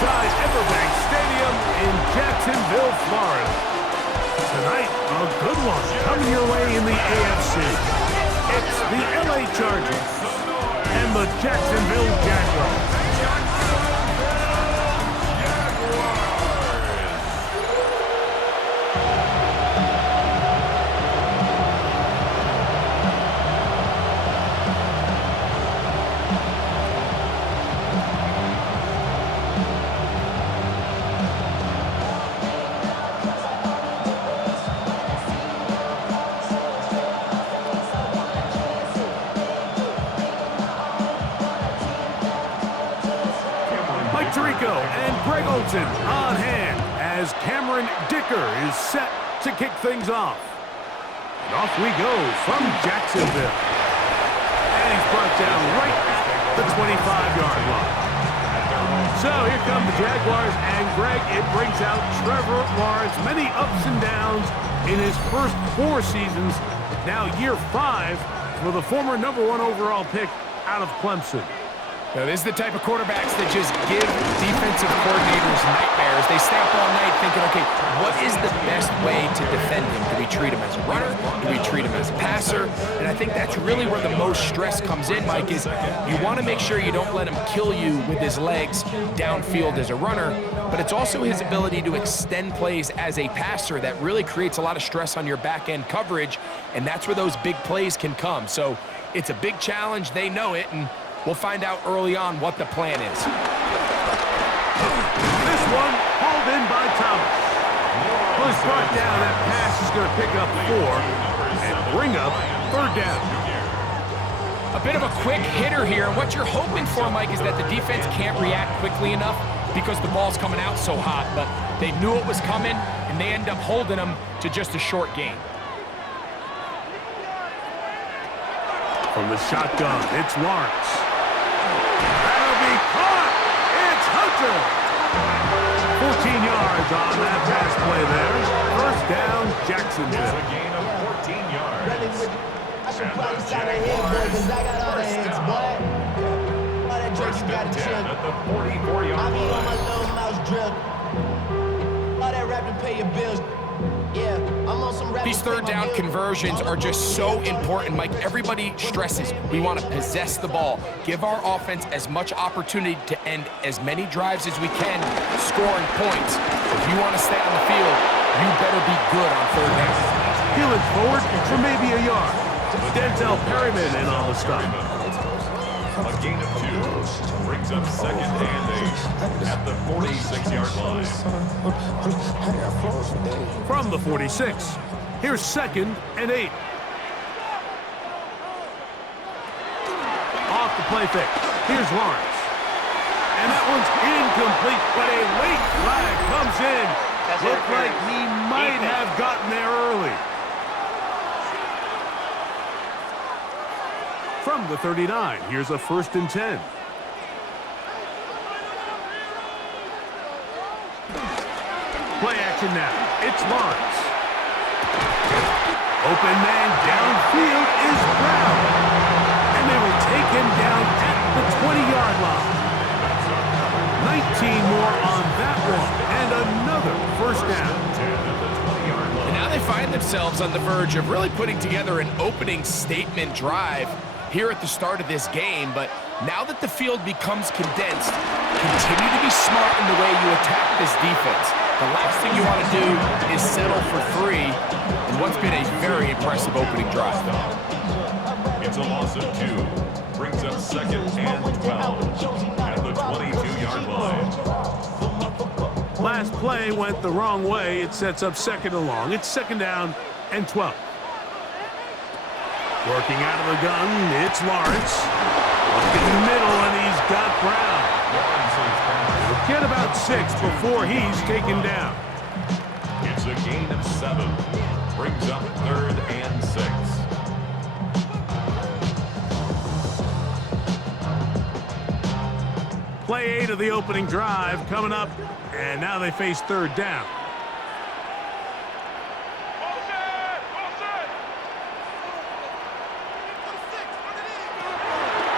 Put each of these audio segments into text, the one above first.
inside Everbank Stadium in Jacksonville, Florida. Tonight, a good one coming your way in the AFC. It's the LA Chargers and the Jacksonville Jaguars. And Greg Olsen on hand as Cameron Dicker is set to kick things off. And off we go from Jacksonville. And he's brought down right at the 25-yard line. So here come the Jaguars, and Greg, it brings out Trevor Lawrence. Many ups and downs in his first 4 seasons. Now year 5 for the former #1 overall pick out of Clemson. Now, this is the type of quarterbacks that just give defensive coordinators nightmares. They stay up all night thinking, okay, what is the best way to defend him? Do we treat him as a runner? Do we treat him as a passer? And I think that's really where the most stress comes in, Mike, is you want to make sure you don't let him kill you with his legs downfield as a runner, but it's also his ability to extend plays as a passer that really creates a lot of stress on your back-end coverage, and that's where those big plays can come. So it's a big challenge. They know it, and we'll find out early on what the plan is. This one hauled in by Thomas. Well, he's brought down. That pass is going to pick up 4 and bring up 3rd down. A bit of a quick hitter here. And what you're hoping for, Mike, is that the defense can't react quickly enough because the ball's coming out so hot. But they knew it was coming, and they end up holding them to just a short gain. From the shotgun, it's Lawrence. That'll be caught. It's Hunter. 14 yards on that pass play there. 1st down, Jacksonville. It's a gain of 14 yards. I should probably sign a head, boy, because I got all the heads, boy. All that jerk, you got to chill. At the 44-yard I be on my line. little mouse drill. All that rap to pay your bills. Yeah, I'm on some rap. These 3rd down conversions are just so important, Mike. Everybody stresses we want to possess the ball, give our offense as much opportunity to end as many drives as we can, scoring points. If you want to stay on the field, you better be good on 3rd down. Peeling forward for maybe a yard. Denzel Perryman in on the stop. A gain of 2 brings up 2nd and 8 at the 46-yard line. From the 46, here's 2nd and 8. Off the play fake. Here's Lawrence. And that one's incomplete, but a late flag comes in. Looked like he might have gotten there early. From the 39, here's a 1st and 10. Play action now. It's Lawrence. Open man downfield is Brown. And they will take him down at the 20-yard line. 19 more on that one. And another 1st down. And now they find themselves on the verge of really putting together an opening statement drive here at the start of this game, but now that the field becomes condensed, continue to be smart in the way you attack this defense. The last thing you want to do is settle for 3 in what's been a very impressive opening drive. It's a loss of 2. Brings up 2nd and 12 at the 22-yard line. Last play went the wrong way. It sets up 2nd and long. It's 2nd down and 12. Working out of the gun, it's Lawrence. Up in the middle, and he's got Brown. He'll get about 6 before he's taken down. It's a gain of 7. Brings up 3rd and 6. Play 8 of the opening drive coming up, and now they face 3rd down.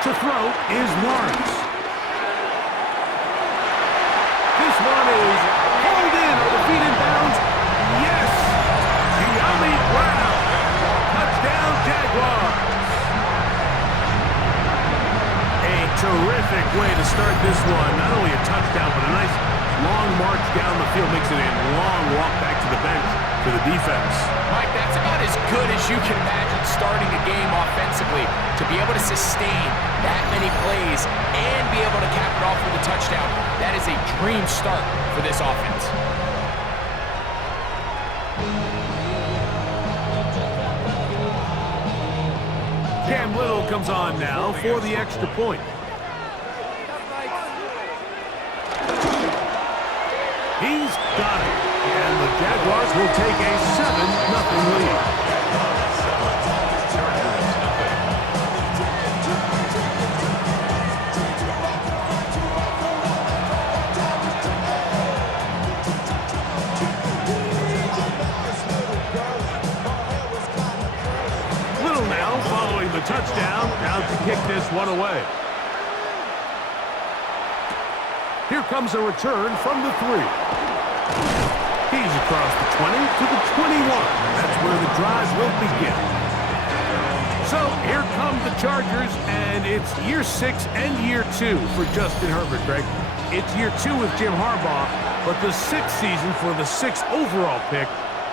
To throw is Lawrence. Terrific way to start this one. Not only a touchdown, but a nice long march down the field. Makes it a long walk back to the bench for the defense. Mike, that's about as good as you can imagine starting a game offensively. To be able to sustain that many plays and be able to cap it off with a touchdown, that is a dream start for this offense. Cam Little comes on now for the extra point. He's got it. And the Jaguars will take a 7-0 lead. Little now following the touchdown, now to kick this one away. Here comes a return from the 3. He's across the 20 to the 21. That's where the drive will begin. So here come the Chargers, and it's year 6 and year 2 for Justin Herbert, Greg. It's year 2 with Jim Harbaugh, but the 6th season for the 6th overall pick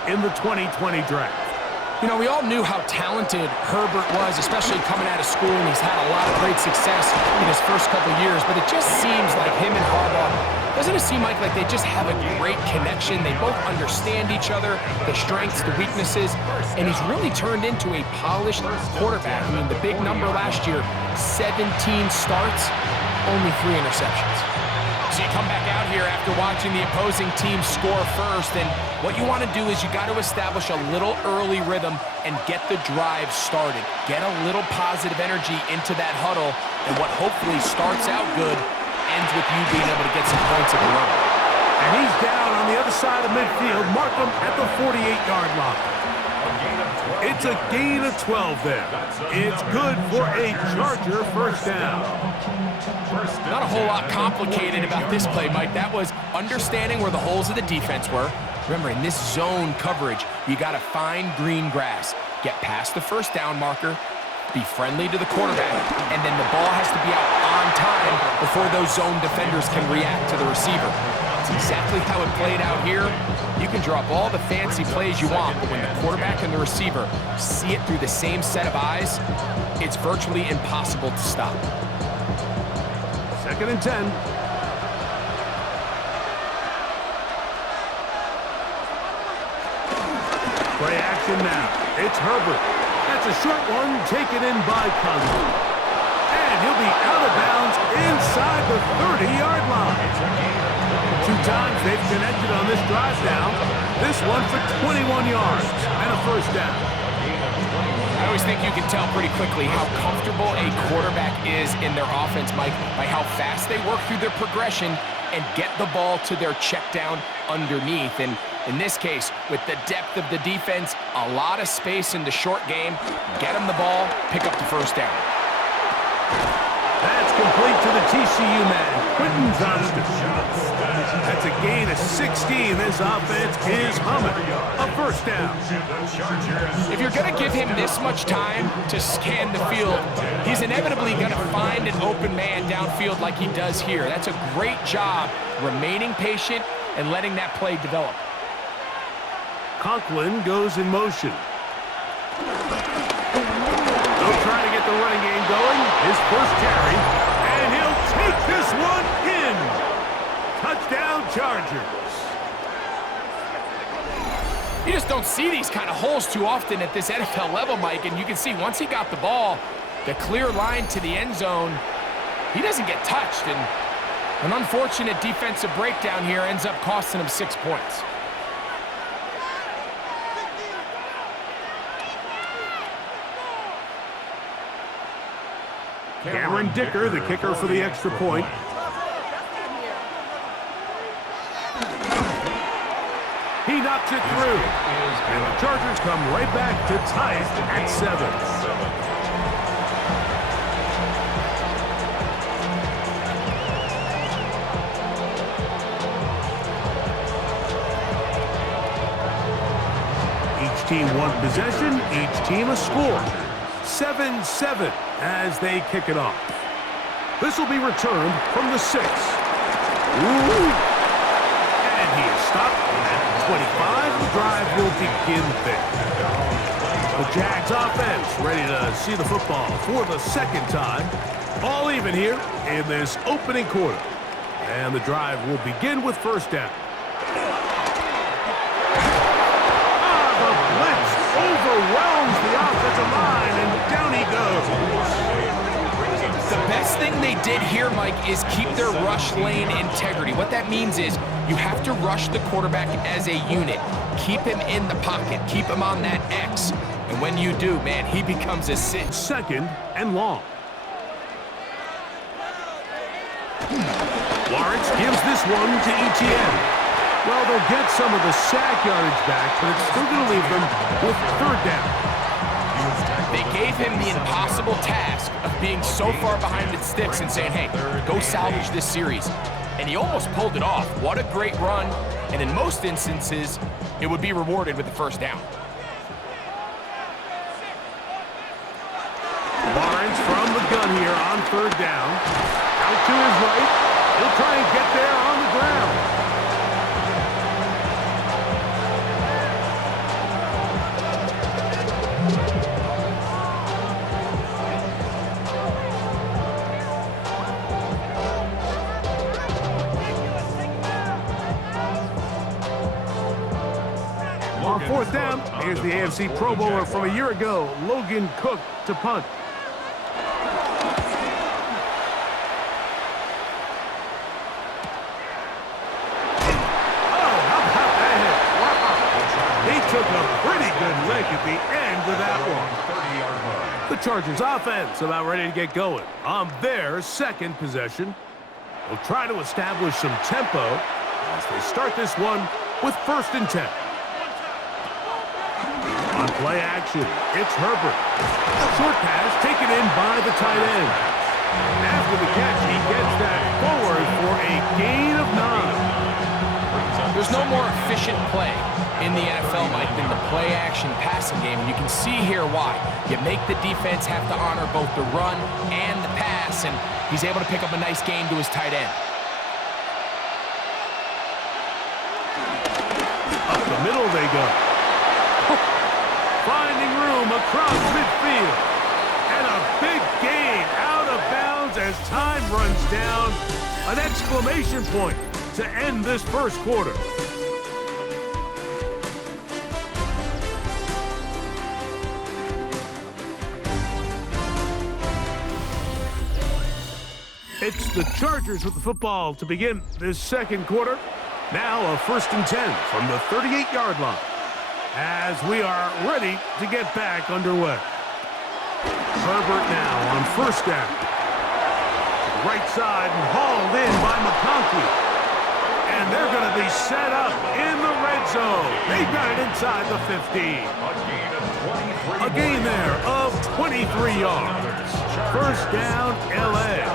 in the 2020 draft. You know, we all knew how talented Herbert was, especially coming out of school, and he's had a lot of great success in his first couple years, but it just seems like him and Harbaugh, doesn't it seem like they just have a great connection? They both understand each other, the strengths, the weaknesses, and he's really turned into a polished quarterback. I mean, the big number last year, 17 starts, only 3 interceptions. So you come back out here after watching the opposing team score first, and what you want to do is you got to establish a little early rhythm and get the drive started. Get a little positive energy into that huddle, and what hopefully starts out good ends with you being able to get some points of your own. And he's down on the other side of midfield. Mark him at the 48-yard line. It's a gain of 12 there. It's good for a Charger first down. Not a whole lot complicated about this play, Mike. That was understanding where the holes of the defense were. Remember, in this zone coverage, you got to find green grass. Get past the first down marker, be friendly to the quarterback, and then the ball has to be out on time before those zone defenders can react to the receiver. That's exactly how it played out here. You can drop all the fancy plays you want, but when the quarterback and the receiver see it through the same set of eyes, it's virtually impossible to stop. 2nd and 10. Play action now. It's Herbert. That's a short one taken in by Conley. And he'll be out of bounds inside the 30-yard line. 2 times they've connected on this drive now. This one for 21 yards and a first down. I always think you can tell pretty quickly how comfortable a quarterback is in their offense, Mike, by how fast they work through their progression and get the ball to their check down underneath. And in this case, with the depth of the defense, a lot of space in the short game, get them the ball, pick up the first down. That's complete to the TCU man, Quentin Johnston. That's a gain of 16. This offense is humming. A first down. If you're going to give him this much time to scan the field, he's inevitably going to find an open man downfield like he does here. That's a great job remaining patient and letting that play develop. Conklin goes in motion. They'll try to get the running game going. His first carry, and he'll take this one in. Touchdown, Chargers. You just don't see these kind of holes too often at this NFL level, Mike, and you can see once he got the ball, the clear line to the end zone, he doesn't get touched, and an unfortunate defensive breakdown here ends up costing him 6 points. Cameron Dicker, the kicker for the extra point. He knocks it through. And the Chargers come right back to tie it at 7. Each team one possession, each team a score. 7-7 as they kick it off. This will be returned from the 6. Ooh. And he is stopped at the 25. The drive will begin there. The Jags offense ready to see the football for the second time. All even here in this opening quarter. And the drive will begin with first down. The blitz overwhelms the offensive line, and down he goes. The best thing they did here, Mike, is keep their rush lane integrity. What that means is you have to rush the quarterback as a unit. Keep him in the pocket. Keep him on that X. And when you do, man, he becomes a 6. Second and long. Lawrence gives this one to Etienne. Well, they'll get some of the sack yardage back, but it's still going to leave them with third down. They gave him the impossible task of being so far behind the sticks and saying, hey, go salvage this series. And he almost pulled it off. What a great run. And in most instances, it would be rewarded with the first down. Lawrence from the gun here on third down. Out to his right. He'll try and get there on the ground. On fourth down, here's the AFC Pro Bowler from a year ago, Logan Cook, to punt. Took a pretty good lick at the end of that one. The Chargers offense about ready to get going on their second possession. They'll try to establish some tempo as they start this one with first and 10. On play action, it's Herbert. Short pass taken in by the tight end. After the catch, he gets that forward for a gain of 9. There's no more efficient play in the NFL, Mike, than the play-action passing game. And you can see here why. You make the defense have to honor both the run and the pass, and he's able to pick up a nice gain to his tight end. Up the middle they go. Finding room across midfield. And a big gain out of bounds as time runs down. An exclamation point to end this first quarter. It's the Chargers with the football to begin this second quarter. Now a first and 10 from the 38-yard line as we are ready to get back underway. Herbert now on first down. Right side and hauled in by McConkey. And they're going to be set up in the red zone. They've got it inside the 15. A gain there of 23 yards. First down, L.A.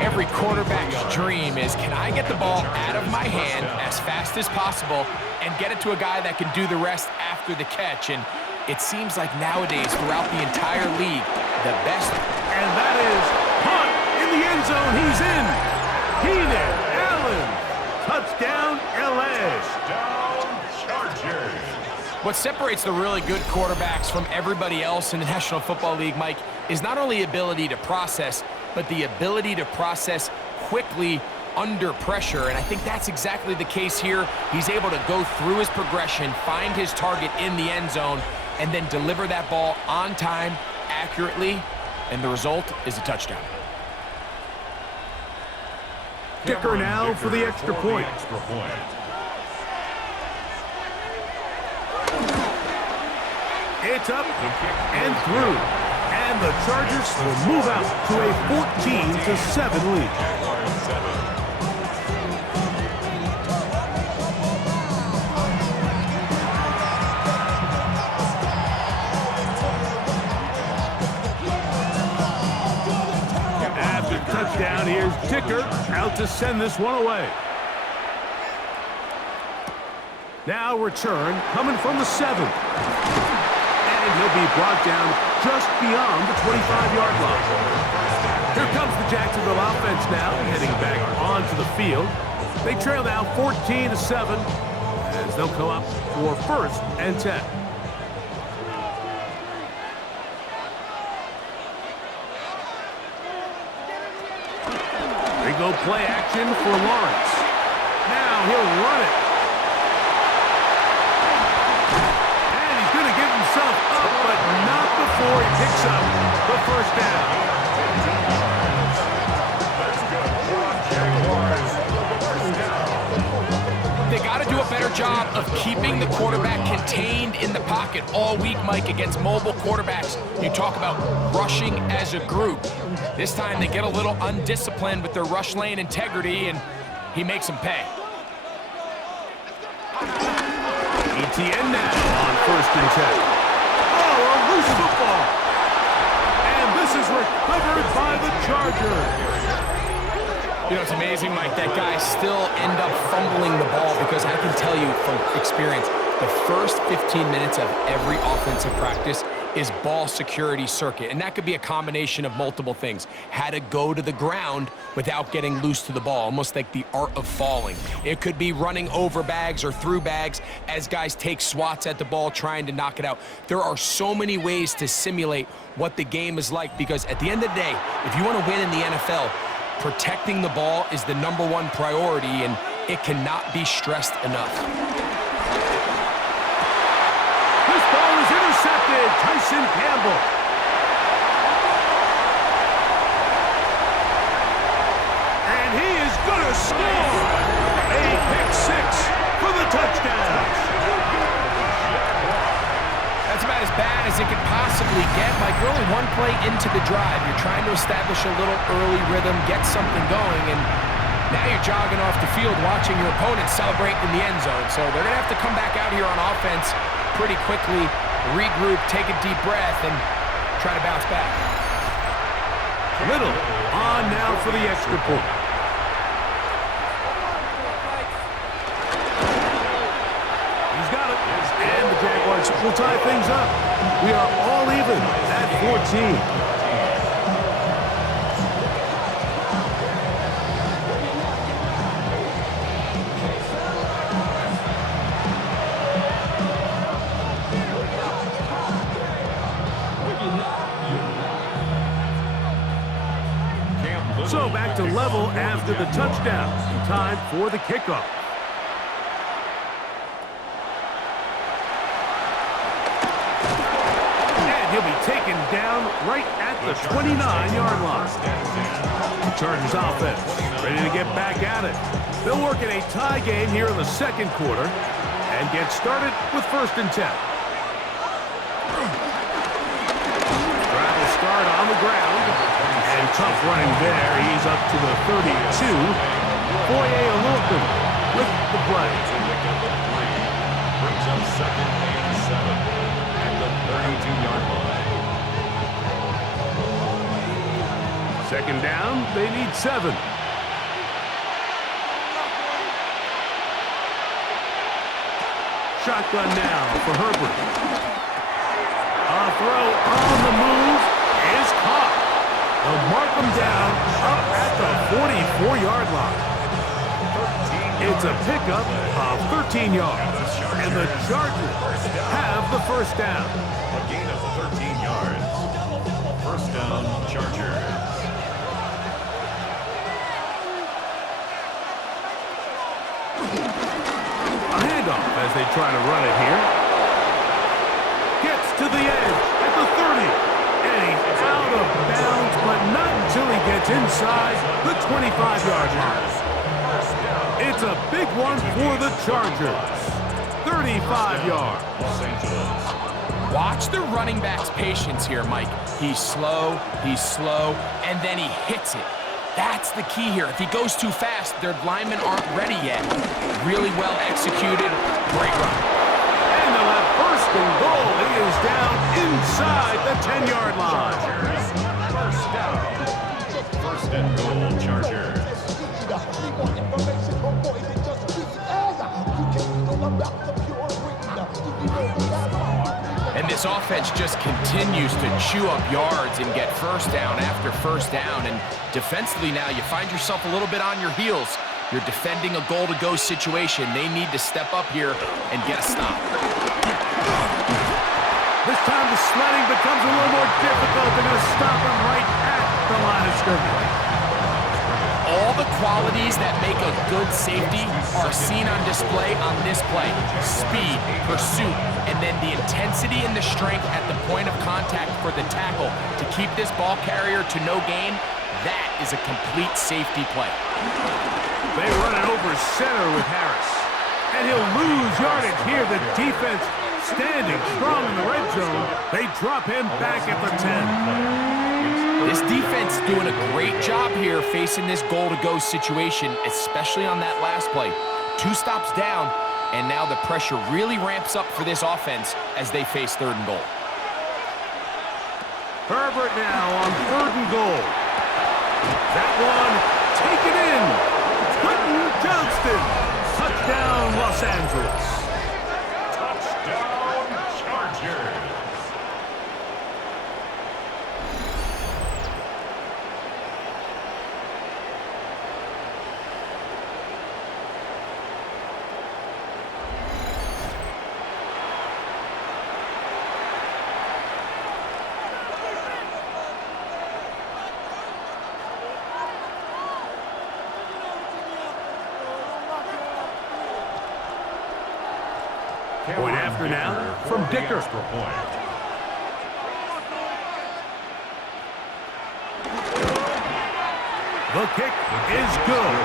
Every quarterback's dream is, can I get the ball out of my hand as fast as possible and get it to a guy that can do the rest after the catch? And it seems like nowadays, throughout the entire league, the best. And that is punt in the end zone. He's in. Keenan Allen. Touchdown, L.A. What separates the really good quarterbacks from everybody else in the National Football League, Mike, is not only ability to process, but the ability to process quickly under pressure. And I think that's exactly the case here. He's able to go through his progression, find his target in the end zone, and then deliver that ball on time, accurately, and the result is a touchdown. Dicker now for the extra point. It's up and through. And the Chargers will move out to a 14-7 lead. After touchdown, here's Dicker out to send this one away. Now return coming from the 7. And he'll be brought down just beyond the 25-yard line. Here comes the Jacksonville offense now, heading back onto the field. They trail now 14-7 as they'll come up for 1st and 10. They go play action for Lawrence. Now he'll run it. And he's going to give himself up, but not before he picks up the 1st down. They got to do a better job of keeping the quarterback contained in the pocket all week, Mike, against mobile quarterbacks. You talk about rushing as a group. This time they get a little undisciplined with their rush lane integrity, and he makes them pay. ETN now on 1st and 10. Oh, a loose football. And this is recovered by the Chargers. You know, it's amazing, Mike, that guys still end up fumbling the ball because I can tell you from experience, the first 15 minutes of every offensive practice is ball security circuit. And that could be a combination of multiple things. How to go to the ground without getting loose to the ball, almost like the art of falling. It could be running over bags or through bags as guys take swats at the ball trying to knock it out. There are so many ways to simulate what the game is like because at the end of the day, if you want to win in the NFL, protecting the ball is the #1 priority, and it cannot be stressed enough. This ball is intercepted. Tyson Campbell. And he is going to score. A pick 6 for the touchdown. That's about as bad as it could possibly get. Like, we're only one play into the drive. You're trying to establish a little early rhythm, get something going, and now you're jogging off the field watching your opponent celebrate in the end zone. So they're going to have to come back out here on offense pretty quickly, regroup, take a deep breath, and try to bounce back. Little on now for the extra point. And the Jaguars will tie things up. We are all even at 14. So back to level after the touchdown. Time for the kickoff. He'll be taken down right at the 29-yard line. The Chargers offense ready to get back at it. They'll work in a tie game here in the 2nd quarter and get started with 1st and 10. Travel start on the ground. And tough running there. He's up to the 32. Foye Olukun with the play. Brings up 2nd and 7. The 32-yard line. 2nd down, they need 7. Shotgun now for Herbert. A throw on the move is caught. They'll mark him down up at the 44-yard line. It's a pickup of 13 yards. And the Chargers have the 1st down. A gain of 13 yards. 1st down, Chargers. A handoff as they try to run it here. Gets to the edge at the 30. And he's out of bounds, but not until he gets inside the 25-yard line. It's a big one for the Chargers. 35 yards. Watch the running back's patience here, Mike. He's slow, and then he hits it. That's the key here. If he goes too fast, their linemen aren't ready yet. Really well executed, great run. And they'll have 1st and goal. He is down inside the 10-yard line. 1st and goal, Chargers. And this this offense just continues to chew up yards and get first down after first down. And defensively now, you find yourself a little bit on your heels. You're defending a goal-to-go situation. They need to step up here and get a stop. This time the sledding becomes a little more difficult. They're going to stop him right at the line of scrimmage. All the qualities that make a good safety are seen on display on this play. Speed, pursuit, and then the intensity and the strength at the point of contact for the tackle to keep this ball carrier to no gain. That is a complete safety play. They run it over center with Harris. And he'll lose yardage here. The defense standing strong in the red zone. They drop him back at the 10. This defense doing a great job here facing this goal-to-go situation, especially on that last play. 2 stops down, and now the pressure really ramps up for this offense as they face 3rd and goal. Herbert now on 3rd and goal. That one taken in. Quentin Johnston. Touchdown, Los Angeles. Touchdown, Chargers. Point after now from Dicker. The kick is good.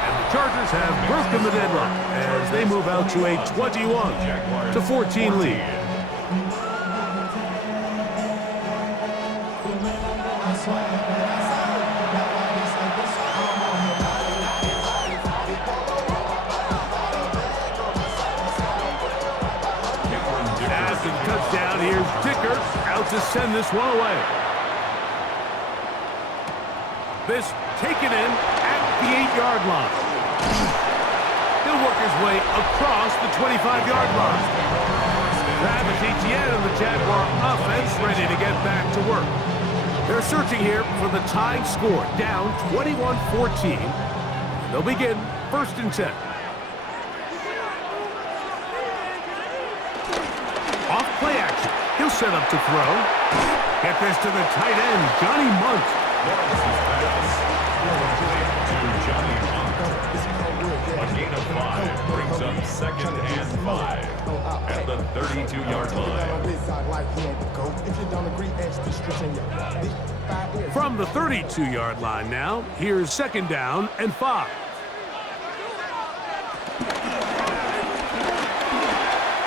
And the Chargers have broken the deadlock as they move out to a 21-14 lead. After the touchdown, here's Dicker out to send this one away. This taken in at the 8-yard line. He'll work his way across the 25-yard line. Travis Etienne and the Jaguar offense ready to get back to work. They're searching here for the tying score, down 21-14. They'll begin 1st and 10. Off play action. He'll set up to throw. Get this to the tight end, Johnny Munt. A gain of 5 brings up 2nd and 5 at the 32-yard line. From the 32-yard line now, here's 2nd down and 5.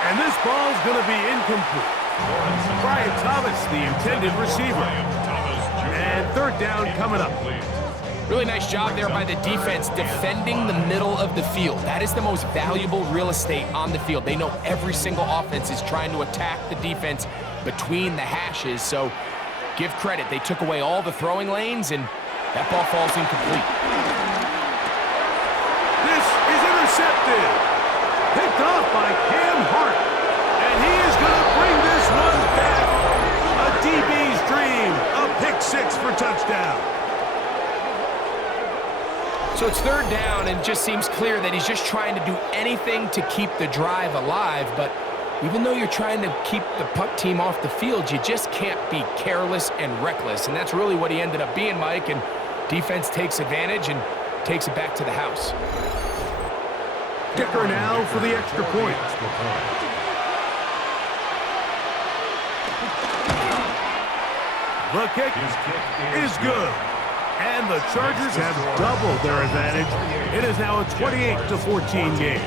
And this ball's going to be incomplete. Brian Thomas, the intended receiver. And 3rd down coming up. Really nice job there by the defense defending the middle of the field. That is the most valuable real estate on the field. They know every single offense is trying to attack the defense between the hashes. So give credit. They took away all the throwing lanes, and that ball falls incomplete. This is intercepted. Picked off by Cam Hart. And he is going to bring this one back. A DB's dream. A pick 6 for touchdown. So it's 3rd down, and it just seems clear that he's just trying to do anything to keep the drive alive. But even though you're trying to keep the puck team off the field, you just can't be careless and reckless. And that's really what he ended up being, Mike. And defense takes advantage and takes it back to the house. Dicker now for the extra point. The kick is good. And the Chargers have doubled their advantage. It is now a 28-14 game.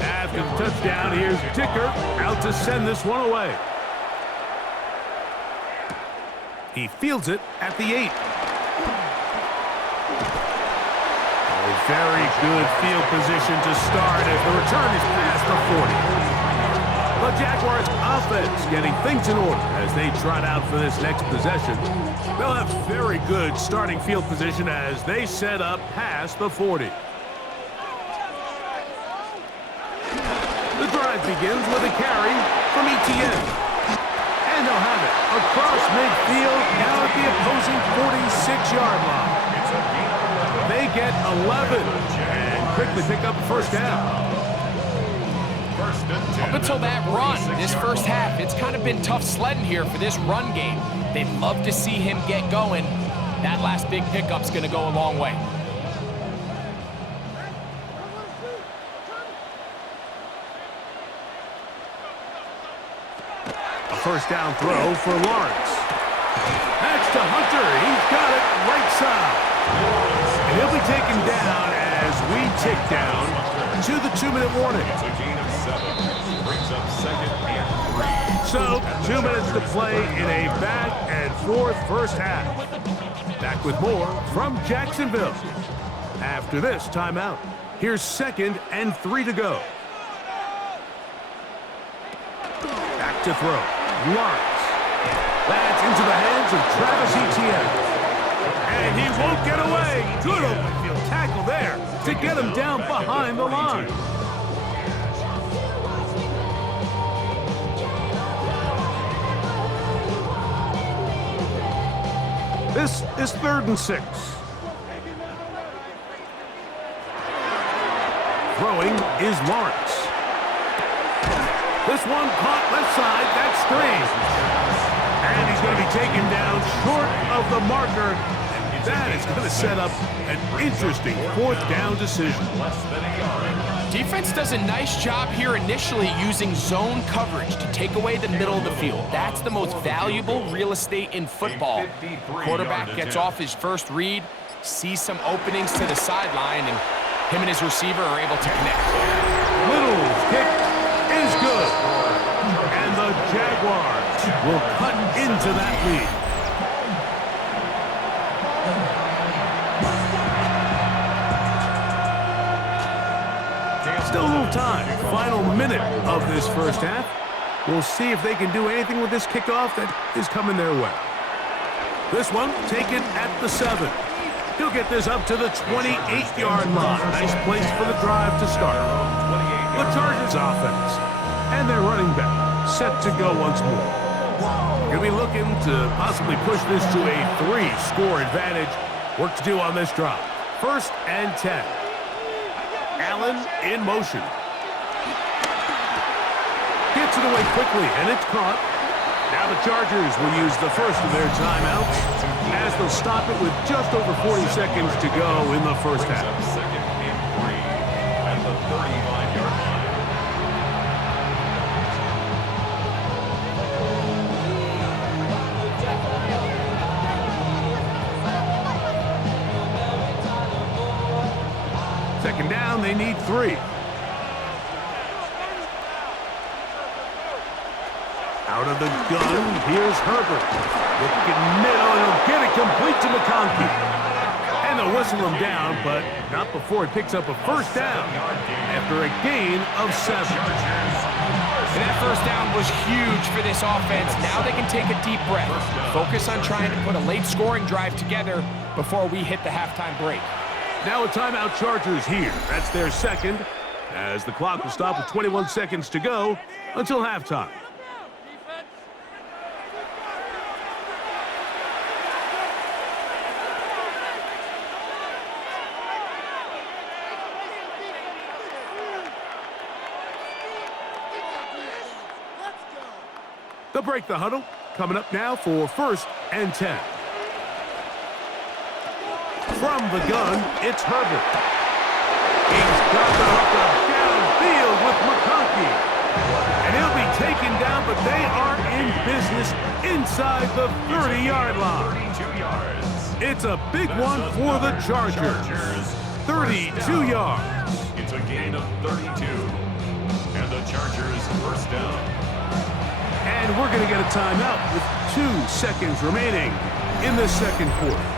After the touchdown, here's Dicker out to send this one away. He fields it at the 8. Very good field position to start as the return is past the 40. The Jaguars offense getting things in order as they trot out for this next possession. They'll have very good starting field position as they set up past the 40. The drive begins with a carry from ETN. And they'll have it across midfield down at the opposing 46-yard line. They get 11 and quickly pick up the first down. Up until that run, this first half, it's kind of been tough sledding here for this run game. They'd love to see him get going. That last big pickup's going to go a long way. A first down throw for Lawrence. That's to Hunter. He's got it right side. And he'll be taken down as we tick down to the 2-minute warning. It's a gain of 7. Brings up second and 3. So, 2 minutes to play in a back and forth first half. Back with more from Jacksonville. After this timeout, here's 2nd and 3 to go. Back to throw. Lawrence. That's into the hands of Travis Etienne. And he won't get away. Good open field tackle there to get him down behind the line. This is 3rd and 6. Throwing is Lawrence. This one caught left side. That's Strange. And he's going to be taken down short of the marker. That is going to set up an interesting 4th down decision. Defense does a nice job here initially using zone coverage to take away the middle of the field. That's the most valuable real estate in football. Quarterback gets off his first read, sees some openings to the sideline, and him and his receiver are able to connect. Little's kick is good. And the Jaguars will cut into that lead. Still a little time. Final minute of this first half. We'll see if they can do anything with this kickoff that is coming their way. This one taken at the 7. He'll get this up to the 28-yard line. Nice place for the drive to start. The Chargers offense and their running back set to go once more. Going to be looking to possibly push this to a 3-score advantage. Work to do on this drive. 1st and 10. Allen in motion. Gets it away quickly, and it's caught. Now the Chargers will use the first of their timeouts as they'll stop it with just over 40 seconds to go in the first half. 2nd and 3 at the 35-yard line. Second down, they need 3. Out of the gun, here's Herbert. Looking middle, and he'll get it complete to McConkey. And they'll whistle him down, but not before he picks up a first down after a gain of 7. And that first down was huge for this offense. Now they can take a deep breath. Focus on trying to put a late scoring drive together before we hit the halftime break. Now a timeout Chargers here. That's their 2nd, as the clock will stop with 21 seconds to go until halftime. They'll break the huddle. Coming up now for 1st and 10. From the gun, it's Herbert. He's got the hook up downfield with McConkey. And he'll be taken down, but they are in business inside the 30-yard line. 32 yards. It's a big one for the Chargers. 32 yards. It's a gain of 32. And the Chargers first down. And we're going to get a timeout with 2 seconds remaining in the second quarter.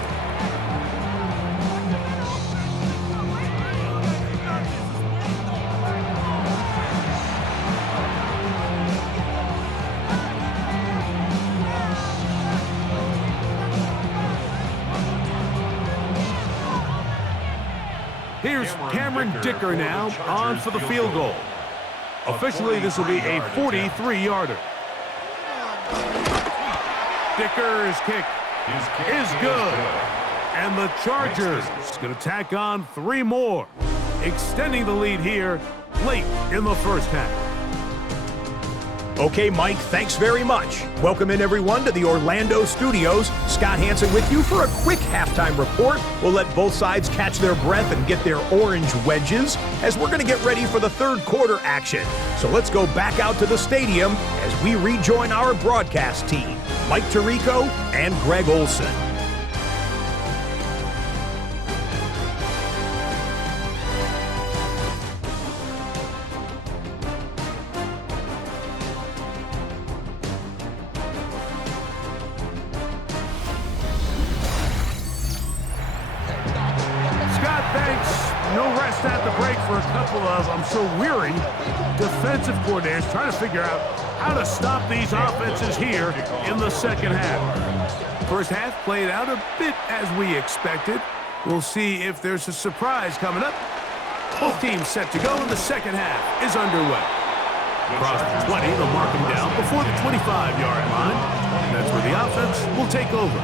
Here's Cameron Dicker now on for the field goal. Officially, this will be a 43-yarder. Dicker's kick is good. And the Chargers going to tack on 3 more, extending the lead here late in the first half. Okay, Mike, thanks very much. Welcome in, everyone, to the Orlando studios. Scott Hansen with you for a quick halftime report. We'll let both sides catch their breath and get their orange wedges as we're going to get ready for the third quarter action. So let's go back out to the stadium as we rejoin our broadcast team, Mike Tirico and Greg Olson. At the break for a couple of, I'm sure, weary defensive coordinators trying to figure out how to stop these offenses here in the second half. First half played out a bit as we expected. We'll see if there's a surprise coming up. Both teams set to go, and the second half is underway. Across the 20, they'll mark them down before the 25-yard line. That's where the offense will take over.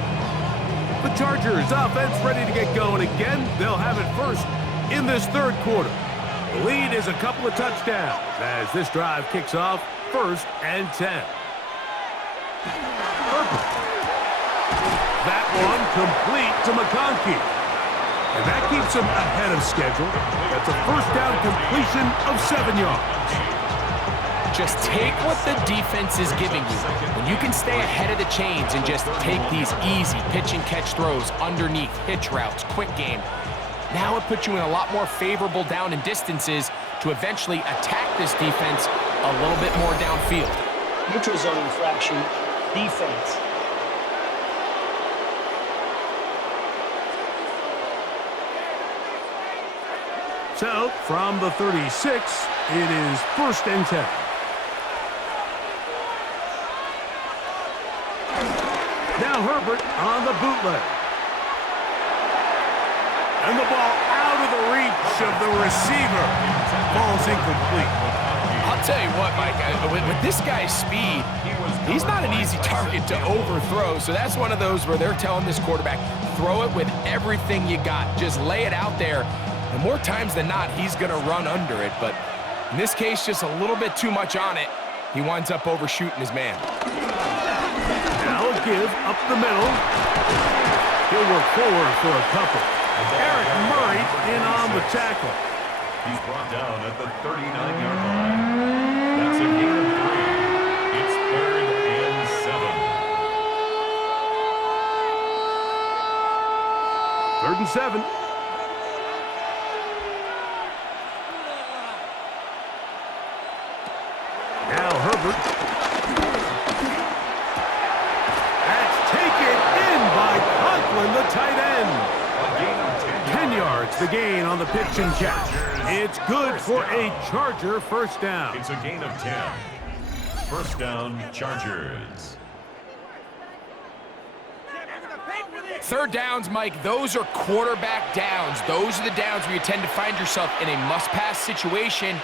The Chargers offense ready to get going again. They'll have it first in this third quarter. The lead is a couple of touchdowns as this drive kicks off 1st and 10. That one complete to McConkey. And that keeps him ahead of schedule. That's a first down completion of 7 yards. Just take what the defense is giving you. When you can stay ahead of the chains and just take these easy pitch and catch throws underneath, hitch routes, quick game, now it puts you in a lot more favorable down and distances to eventually attack this defense a little bit more downfield. Neutral zone infraction, defense. So, from the 36, it is 1st and 10. Now Herbert on the bootleg. And the ball out of the reach of the receiver. Ball's incomplete. I'll tell you what, Mike, with this guy's speed, he's not an easy target to overthrow. So that's one of those where they're telling this quarterback, throw it with everything you got. Just lay it out there. And more times than not, he's going to run under it. But in this case, just a little bit too much on it. He winds up overshooting his man. Now a give up the middle. He'll work forward for a couple. Eric Murray in on the tackle. He's brought down at the 39-yard line. That's a gain of 3. It's 3rd and 7. 3rd and 7. Now Herbert. That's taken in by Conklin, the tight end. 10 yards, the gain on the pitch and catch. It's good for a Charger first down. It's a gain of 10. First down, Chargers. Third downs, Mike, those are quarterback downs. Those are the downs where you tend to find yourself in a must-pass situation,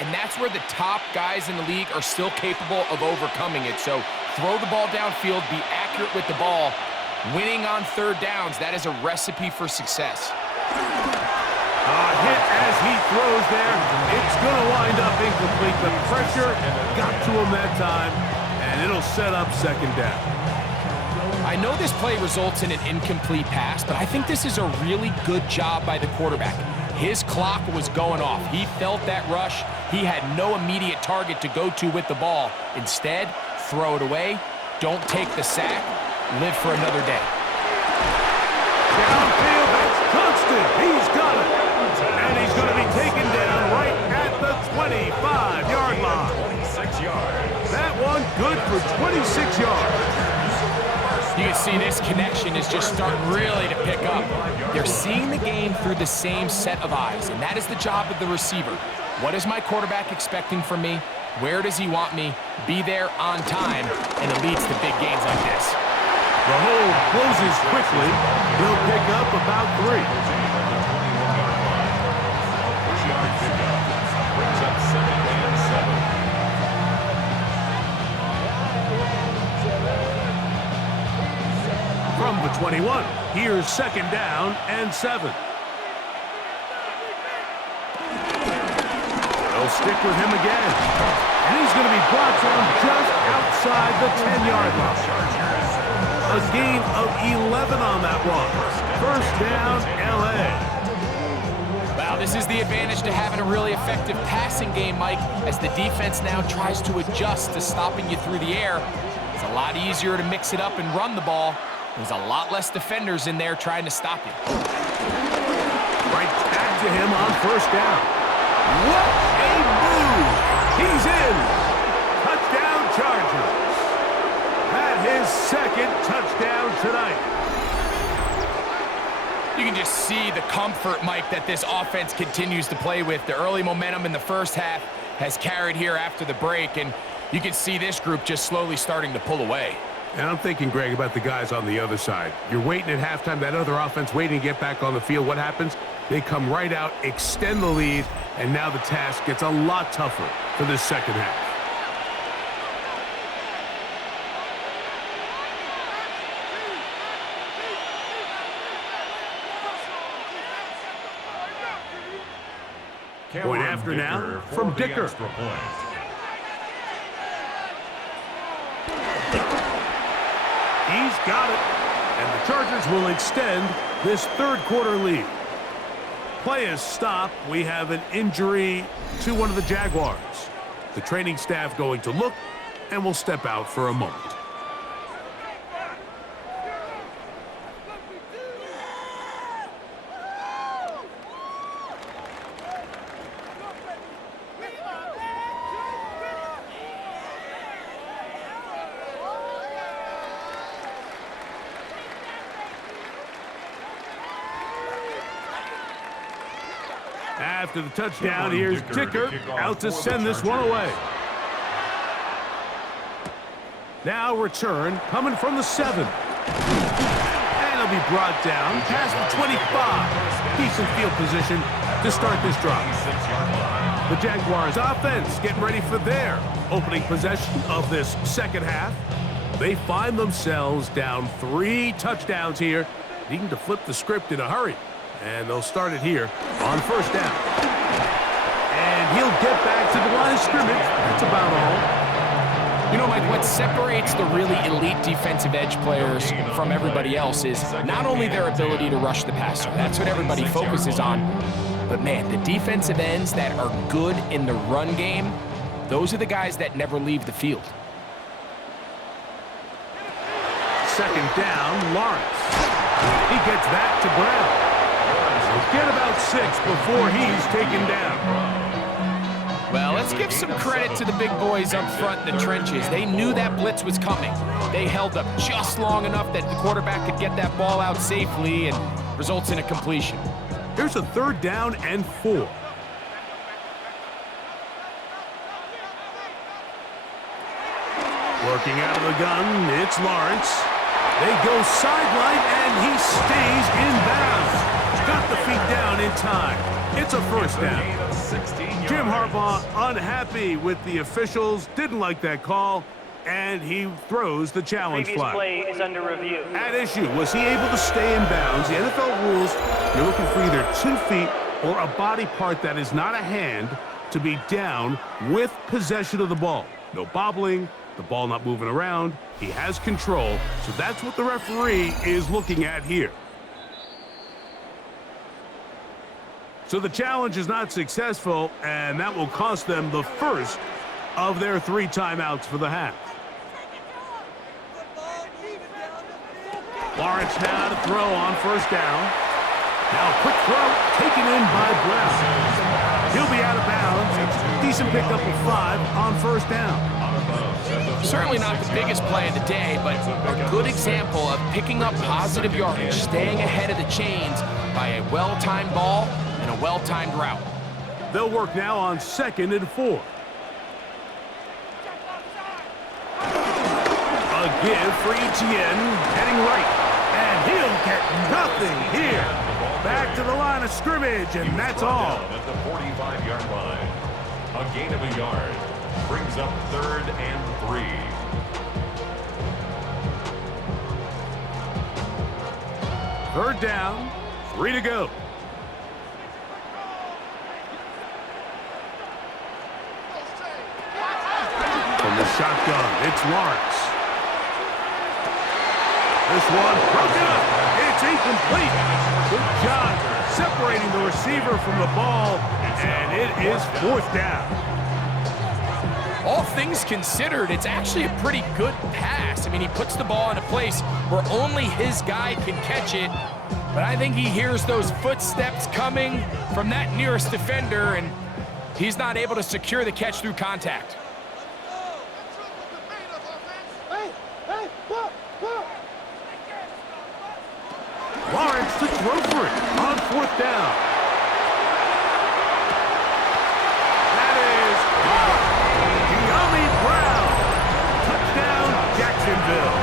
and that's where the top guys in the league are still capable of overcoming it. So throw the ball downfield, be accurate with the ball. Winning on third downs, that is a recipe for success. Hit as he throws there. It's going to wind up incomplete. The pressure got to him that time, and it'll set up second down. I know this play results in an incomplete pass, but I think this is a really good job by the quarterback. His clock was going off. He felt that rush. He had no immediate target to go to with the ball. Instead, throw it away. Don't take the sack. Live for another day. Downfield, that's Johnston. He's got it. And he's going to be taken down right at the 25-yard line. 26 yards. That one good for 26 yards. You can see this connection is just starting really to pick up. They're seeing the game through the same set of eyes, and that is the job of the receiver. What is my quarterback expecting from me? Where does he want me? Be there on time, and it leads to big gains like this. The hole closes quickly. He'll pick up about 3. the 21. Here's 2nd down and 7. They'll stick with him again. And he's going to be brought down just outside the 10-yard line. A gain of 11 on that one. 1st down, L.A. Wow, this is the advantage to having a really effective passing game, Mike, as the defense now tries to adjust to stopping you through the air. It's a lot easier to mix it up and run the ball. There's a lot less defenders in there trying to stop you. Right back to him on 1st down. What a move! He's in! Touchdown Chargers. At his 2nd touchdown tonight. You can just see the comfort, Mike, that this offense continues to play with. The early momentum in the 1st half has carried here after the break, and you can see this group just slowly starting to pull away. And I'm thinking, Greg, about the guys on the other side. You're waiting at halftime, that other offense waiting to get back on the field. What happens? They come right out, extend the lead, and now the task gets a lot tougher for this 2nd half. Point after now from Dicker. He's got it. And the Chargers will extend this 3rd quarter lead. Play is stopped. We have an injury to one of the Jaguars. The training staff going to look and will step out for a moment. After the touchdown, here's Dicker out to send this one away. Now return coming from the 7. And he'll be brought down past the 25. Decent field position to start this drive. The Jaguars offense getting ready for their opening possession of this 2nd half. They find themselves down 3 touchdowns here, needing to flip the script in a hurry. And they'll start it here on 1st down. And he'll get back to the line of scrimmage. That's about all. You know, Mike, what separates the really elite defensive edge players from everybody else is not only their ability to rush the passer. That's what everybody focuses on. But, man, the defensive ends that are good in the run game, those are the guys that never leave the field. 2nd down, Lawrence. He gets that to Brown. He'll get about 6 before he's taken down. Well, let's give some credit to the big boys up front in the trenches. They knew that blitz was coming. They held up just long enough that the quarterback could get that ball out safely and results in a completion. Here's a 3rd down and 4. Working out of the gun, it's Lawrence. They go sideline, and he stays in bounds. Got the feet down in time. It's a 1st down. Jim Harbaugh unhappy with the officials, didn't like that call, and he throws the challenge flag. Previous play is under review. At issue, was he able to stay in bounds? The NFL rules, you're looking for either 2 feet or a body part that is not a hand to be down with possession of the ball. No bobbling, the ball not moving around. He has control, so that's what the referee is looking at here. So the challenge is not successful, and that will cost them the 1st of their 3 timeouts for the half. Lawrence now to throw on 1st down. Now a quick throw taken in by Brown. He'll be out of bounds. Decent pickup of 5 on 1st down. Certainly not the biggest play of the day, but a good example of picking up positive yardage, staying ahead of the chains by a well-timed ball and a well-timed route. They'll work now on 2nd and 4. A give for Etienne, heading right, and he'll get nothing here. Back to the line of scrimmage, and that's all. At the 45-yard line, a gain of a yard brings up 3rd and 3. Third down, 3 to go. From the shotgun, it's Lawrence. This one broken up. It's incomplete. Good job separating the receiver from the ball, and it is fourth down. All things considered, it's actually a pretty good pass. I mean, he puts the ball in a place where only his guy can catch it, but I think he hears those footsteps coming from that nearest defender, and he's not able to secure the catch through contact. Lawrence to throw for it on fourth down. That is caught. De'Ami Brown. Touchdown, Jacksonville.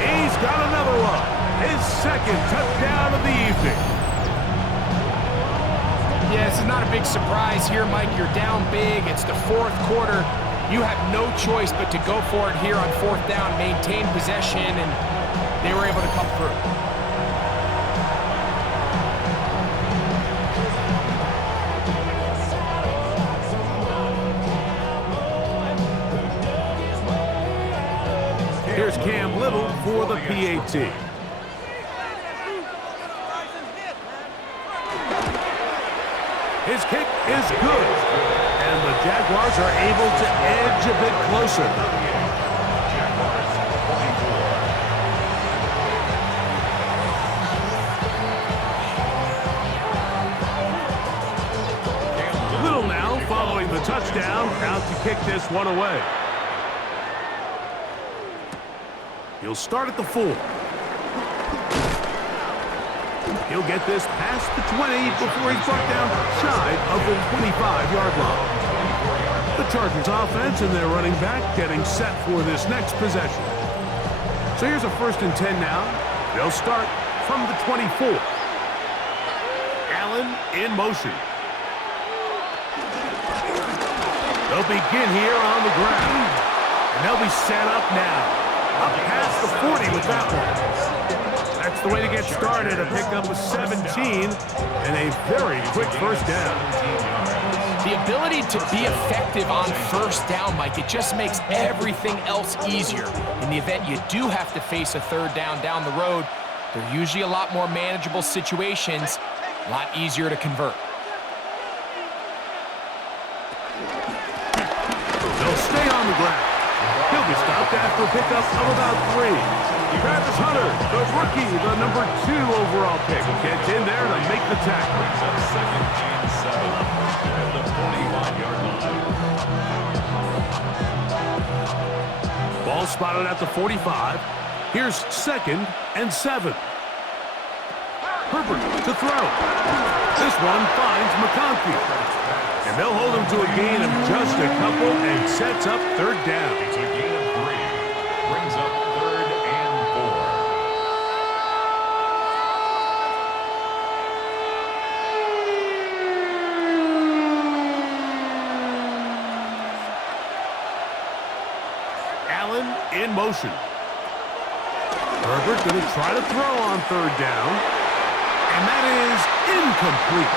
He's got another one. His second touchdown of the evening. Yeah, this is not a big surprise here, Mike. You're down big. It's the fourth quarter. You have no choice but to go for it here on fourth down, maintain possession, and they were able to come through. Here's Cam Little for the PAT. His kick is good, and the Jaguars are able to edge a bit closer. Little now following the touchdown, out to kick this one away. He'll start at the 4. He'll get this past the 20 before he's brought down shy of the 25-yard line. The Chargers offense and their running back getting set for this next possession. So here's a 1st and 10 now. They'll start from the 24. Allen in motion. They'll begin here on the ground, and they'll be set up now. Up past the 40 with that one. That's the way to get started. A pickup of 17 and a very quick first down. The ability to be effective on first down, Mike, it just makes everything else easier. In the event you do have to face a third down the road, they're usually a lot more manageable situations, a lot easier to convert. They'll stay on the ground. He'll be stopped after a pickup of about 3. Travis Hunter, the rookie, the number 2 overall pick, gets in there to make the tackle. Brings up 2nd and 7 at the 45-yard line. Ball spotted at the 45. Here's 2nd and 7. Herbert to throw. This one finds McConkey. And they'll hold him to a gain of just a couple and sets up third down. It's a gain of 3. Brings up 3rd and 4. Allen in motion. Herbert going to try to throw on third down. And that is incomplete.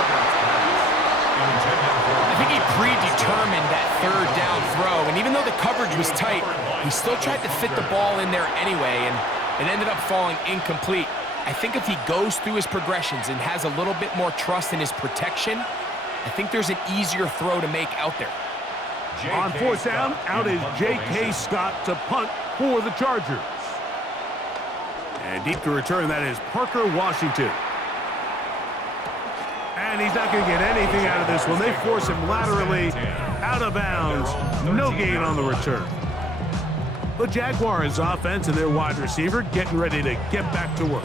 I think he predetermined that third down throw, and even though the coverage was tight, he still tried to fit the ball in there anyway, and it ended up falling incomplete. I think if he goes through his progressions and has a little bit more trust in his protection, I think there's an easier throw to make out there. On fourth down, out is J.K. Scott to punt for the Chargers. And deep to return, that is Parker Washington. And he's not going to get anything out of this one. They force him laterally out of bounds. No gain on the return. The Jaguars offense and their wide receiver getting ready to get back to work.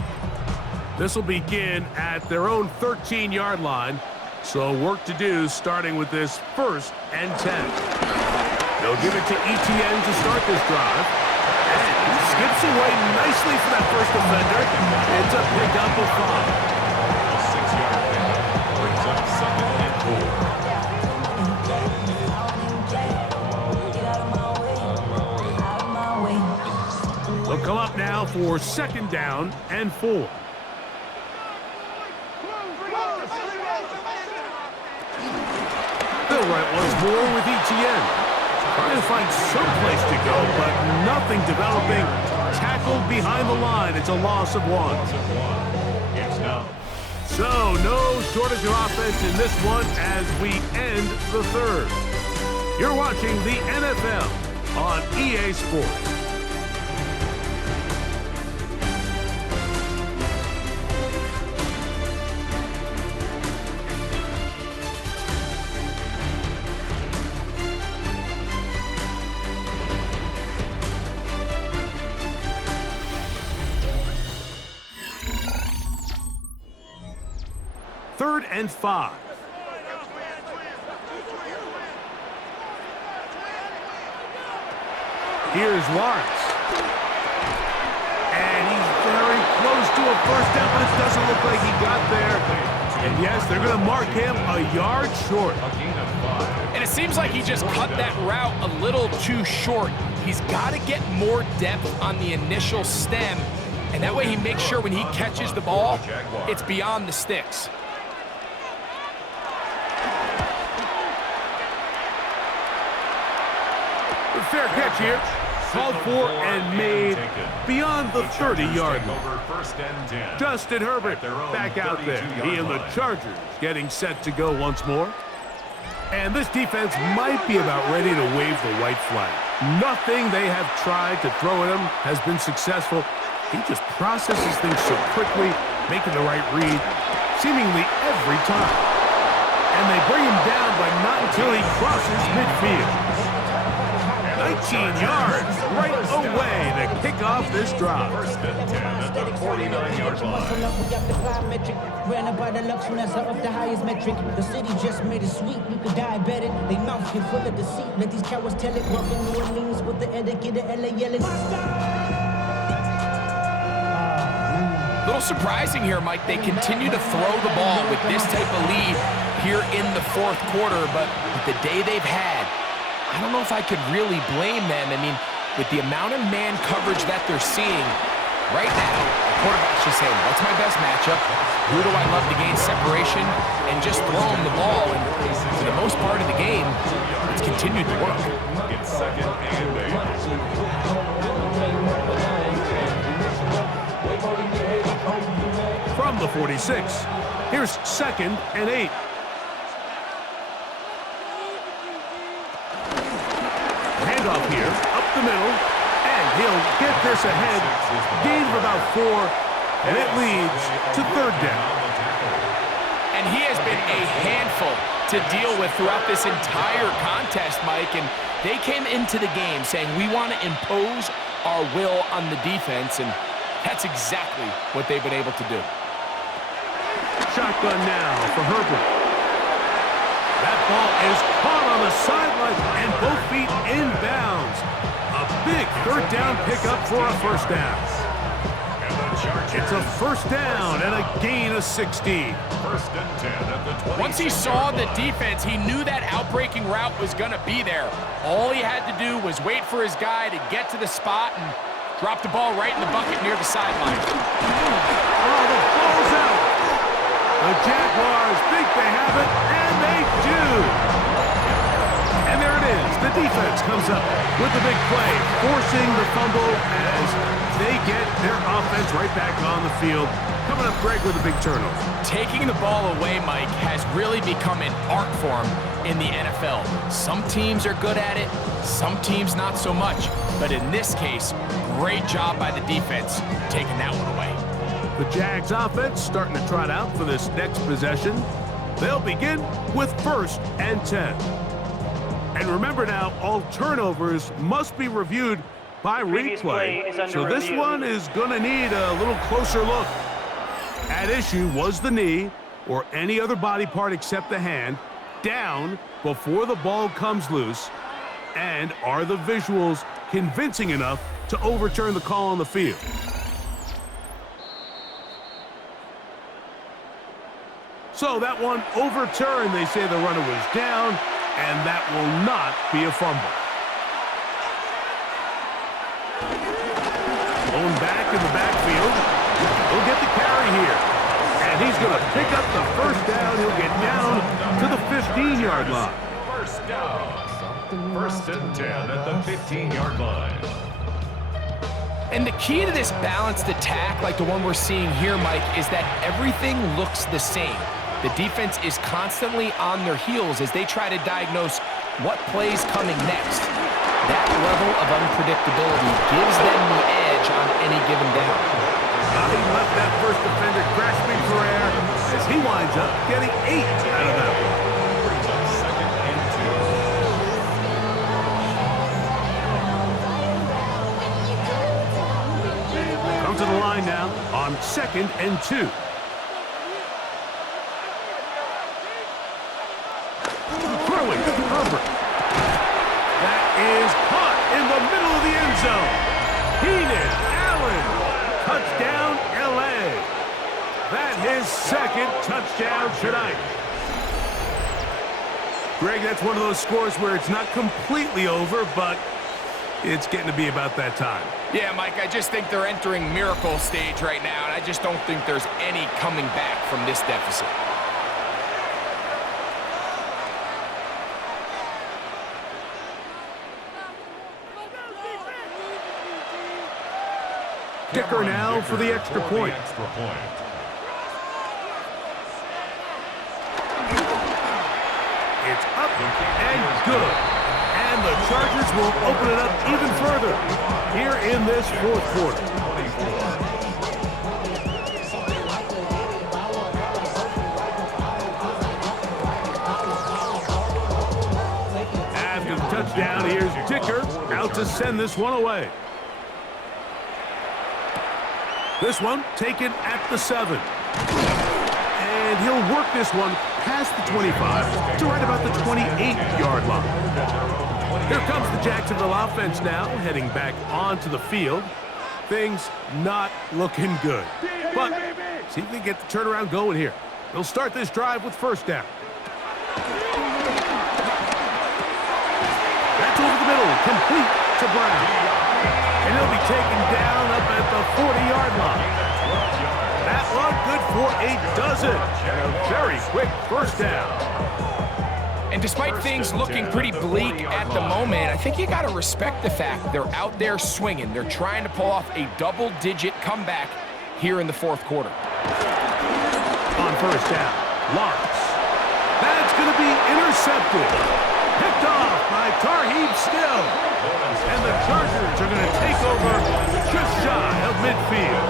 This will begin at their own 13-yard line. So work to do starting with this 1st and 10. They'll give it to Etienne to start this drive. And he skips away nicely for that first defender. It's a pickup of 5. A 6-yard pickup brings up 2nd and 4. They'll come up now for 2nd down and 4. is more with Etienne. Trying to find some place to go, but nothing developing. Tackled behind the line. It's a loss of 1. It's now. So, no shortage of offense in this one as we end the third. You're watching the NFL on EA Sports. Third and 5. Here's Lawrence. And he's very close to a first down, but it doesn't look like he got there. And yes, they're going to mark him a yard short. And it seems like he just cut that route a little too short. He's got to get more depth on the initial stem, and that way he makes sure when he catches the ball, it's beyond the sticks. Fair catch here. Called for and made beyond the 30-yard line. Justin Herbert back out there. He and the Chargers getting set to go once more. And this defense might be about ready to wave the white flag. Nothing they have tried to throw at him has been successful. He just processes things so quickly, making the right read seemingly every time. And they bring him down, but not until he crosses midfield. 19 yards right away to kick off this drive. First and 10 at the 49-yard line. Ran by the lux when that's up the highest metric. The city just made it sweet. You could diabetic. They mouth get full of deceit. Let these cowards tell it. Welcome New Orleans with the etiquette of LA yelling. Little surprising here, Mike. They continue to throw the ball with this type of lead here in the fourth quarter, but with the day they've had, I don't know if I could really blame them. I mean, with the amount of man coverage that they're seeing right now, the quarterback's just saying, what's my best matchup? Who do I love to gain separation? And just throw them the ball. And for the most part of the game, it's continued to work. It's second and 8. From the 46, here's second and 8. Handoff here, up the middle, and he'll get this ahead. Gain of about 4, and it leads to third down. And he has been a handful to deal with throughout this entire contest, Mike, and they came into the game saying, we want to impose our will on the defense, and that's exactly what they've been able to do. Shotgun now for Herbert. That ball is caught on the sideline and both feet inbounds. A big third down pickup for a first down. It's a first down and a gain of 16. First and 10 at the 20. Once he saw the defense, he knew that outbreaking route was going to be there. All he had to do was wait for his guy to get to the spot and drop the ball right in the bucket near the sideline. Oh, the ball's out. The Jaguars think they have it, and they do. And there it is. The defense comes up with the big play, forcing the fumble as they get their offense right back on the field. Coming up, Greg, with a big turnover. Taking the ball away, Mike, has really become an art form in the NFL. Some teams are good at it, some teams not so much. But in this case, great job by the defense taking that one away. The Jags offense starting to trot out for this next possession. They'll begin with first and 10. And remember now, all turnovers must be reviewed by replay. So this one is going to need a little closer look. At issue was the knee or any other body part except the hand down before the ball comes loose. And are the visuals convincing enough to overturn the call on the field? So that one overturned. They say the runner was down, and that will not be a fumble. Thrown back in the backfield. He'll get the carry here. And he's going to pick up the first down. He'll get down to the 15-yard line. First down. First and 10 at the 15-yard line. And the key to this balanced attack, like the one we're seeing here, Mike, is that everything looks the same. The defense is constantly on their heels as they try to diagnose what play's coming next. That level of unpredictability gives them the edge on any given down. He left that first defender grasping for air as he winds up getting 8 out of that one. Brings up second and 2. Come to the line now on 2nd and 2. Throwing Herbert. That is caught in the middle of the end zone. Keenan Allen. Touchdown, L.A. That his second touchdown tonight. Greg, that's one of those scores where it's not completely over, but it's getting to be about that time. Yeah, Mike, I just think they're entering miracle stage right now, and I just don't think there's any coming back from this deficit. Dicker now for the extra point. It's up and good. And the Chargers will open it up even further here in this fourth quarter. After the touchdown, here's Dicker out to send this one away. This one taken at the 7. And he'll work this one past the 25 to right about the 28-yard line. Here comes the Jacksonville offense now, heading back onto the field. Things not looking good. But see if they get the turnaround going here. They'll start this drive with first down. That's over the middle, complete to Brown. And he'll be taken down up at the 40-yard line. That one good for a dozen. And a very quick first down. And despite things looking pretty bleak at the moment, I think you got to respect the fact they're out there swinging. They're trying to pull off a double-digit comeback here in the fourth quarter. On first down, Lawrence. That's going to be intercepted. Picked off by Tarheeb Still. And the Chargers are going to take over just shy of midfield.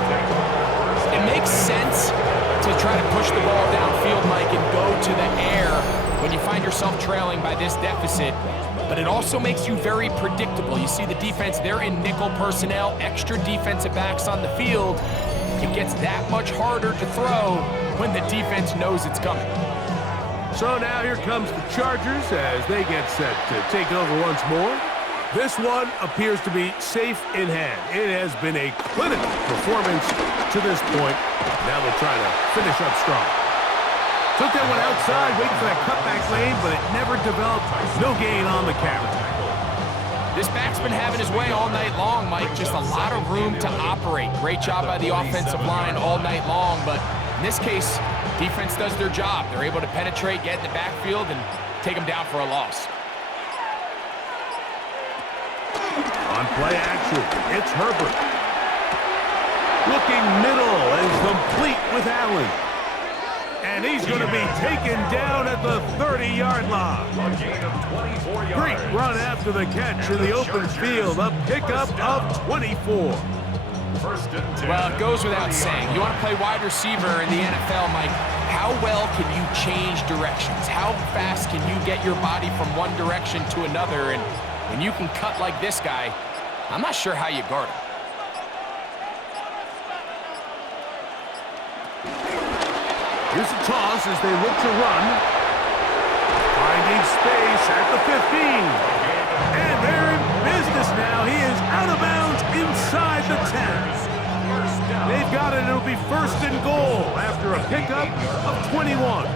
It makes sense to try to push the ball downfield, Mike, and go to the air when you find yourself trailing by this deficit. But it also makes you very predictable. You see the defense, they're in nickel personnel, extra defensive backs on the field. It gets that much harder to throw when the defense knows it's coming. So now here comes the Chargers as they get set to take over once more. This one appears to be safe in hand. It has been a clinical performance to this point. Now they'll try to finish up strong. Took that one outside, waiting for that cutback lane, but it never developed. No gain on the carry. This back's been having his way all night long, Mike. Just a lot of room to operate. Great job by the offensive line all night long, but in this case, defense does their job. They're able to penetrate, get in the backfield, and take them down for a loss. On play action, it's Herbert. Looking middle and complete with Allen. And he's going to be taken down at the 30-yard line. A gain of 24 yards. Great run after the catch in the open field. A pickup of 24. First and 10. Well, it goes without saying. You want to play wide receiver in the NFL, Mike. How well can you change directions? How fast can you get your body from one direction to another? And when you can cut like this guy, I'm not sure how you guard him. Here's a toss as they look to run. Finding space at the 15. And they're in business now. He is out of bounds inside the 10. They've got it. It'll be first and goal after a pickup of 21.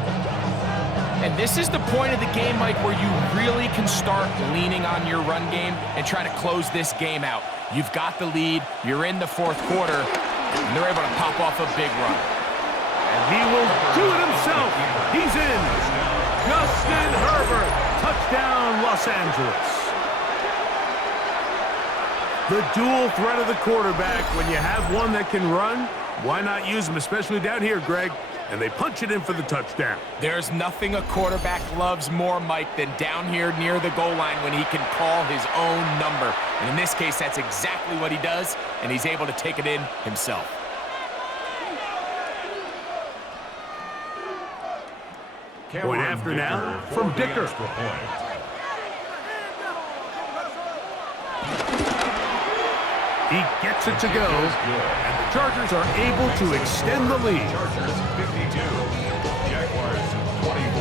And this is the point of the game, Mike, where you really can start leaning on your run game and try to close this game out. You've got the lead. You're in the fourth quarter. And they're able to pop off a big run. And he will do it himself. He's in. Justin Herbert. Touchdown. Touchdown, Los Angeles. The dual threat of the quarterback. When you have one that can run, why not use him, especially down here, Greg? And they punch it in for the touchdown. There's nothing a quarterback loves more, Mike, than down here near the goal line when he can call his own number. And in this case, that's exactly what he does, and he's able to take it in himself. Point after now from Dicker. He gets it to go, and the Chargers are able to extend the lead. Chargers 52, Jaguars 24.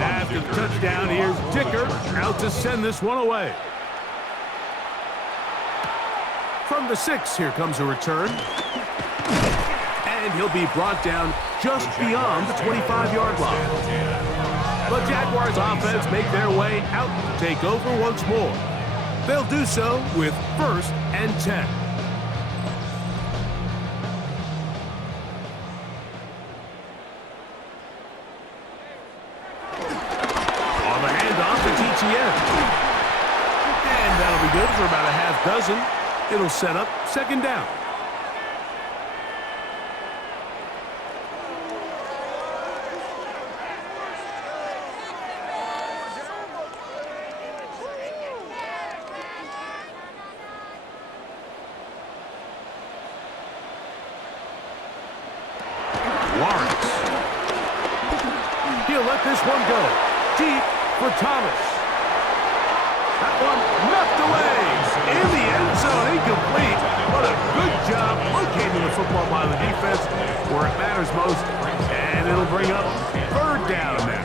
After the touchdown, here's Dicker out to send this one away. From the 6, here comes a return. And he'll be brought down just beyond the 25-yard line. The Jaguars offense make their way out to take over once more. They'll do so with 1st and 10. On the handoff to TTN. And that'll be good for about a half dozen. It'll set up 2nd down. Lawrence. He'll let this one go. Deep for Thomas. That one knocked away. In the end zone, incomplete. What a good job locating the football by the defense where it matters most. And it'll bring up 3rd down now.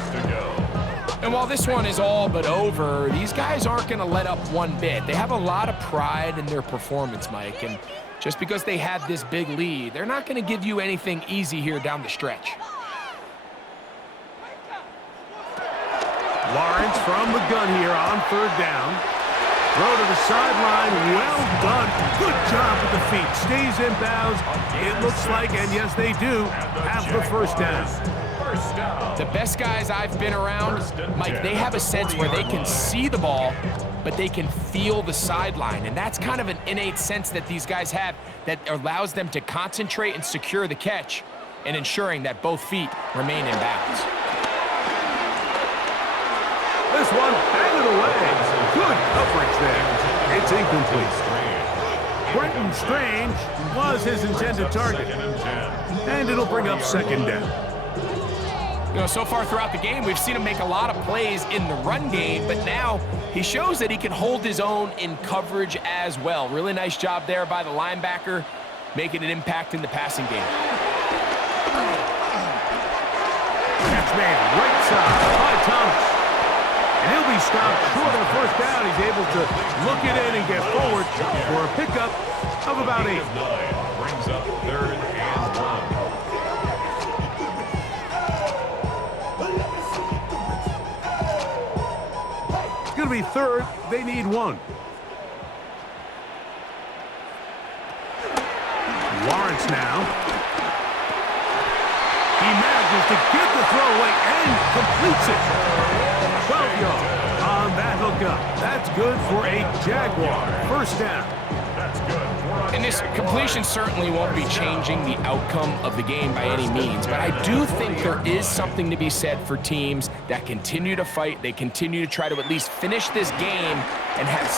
And while this one is all but over, these guys aren't going to let up one bit. They have a lot of pride in their performance, Mike. And just because they have this big lead, they're not going to give you anything easy here down the stretch. Lawrence from the gun here on 3rd down. Throw to the sideline. Well done. Good job with the feet. Stays in bounds. It looks like, and yes, they do, have the 1st down. The best guys I've been around, Mike, they have a sense where they can see the ball, but they can feel the sideline. And that's kind of an innate sense that these guys have that allows them to concentrate and secure the catch and ensuring that both feet remain in bounds. This one batted away. Good coverage there. It's incomplete. Brenton Strange was his intended target. And it'll bring up 2nd down. You know, so far throughout the game, we've seen him make a lot of plays in the run game, but now he shows that he can hold his own in coverage as well. Really nice job there by the linebacker, making an impact in the passing game. Catch made right side by Thomas. And he'll be stopped short of the 1st down. He's able to look it in and get forward for a pickup of about 8. Brings up 3rd and 1. It's going to be 3rd. They need 1. Lawrence now. He manages to get the throw away and completes it. 12 yards on that hookup. That's good for a Jaguar 1st down. That's good. And this completion certainly won't be changing the outcome of the game by any means, but I do think there is something to be said for teams that continue to fight. They continue to try to at least finish this game and have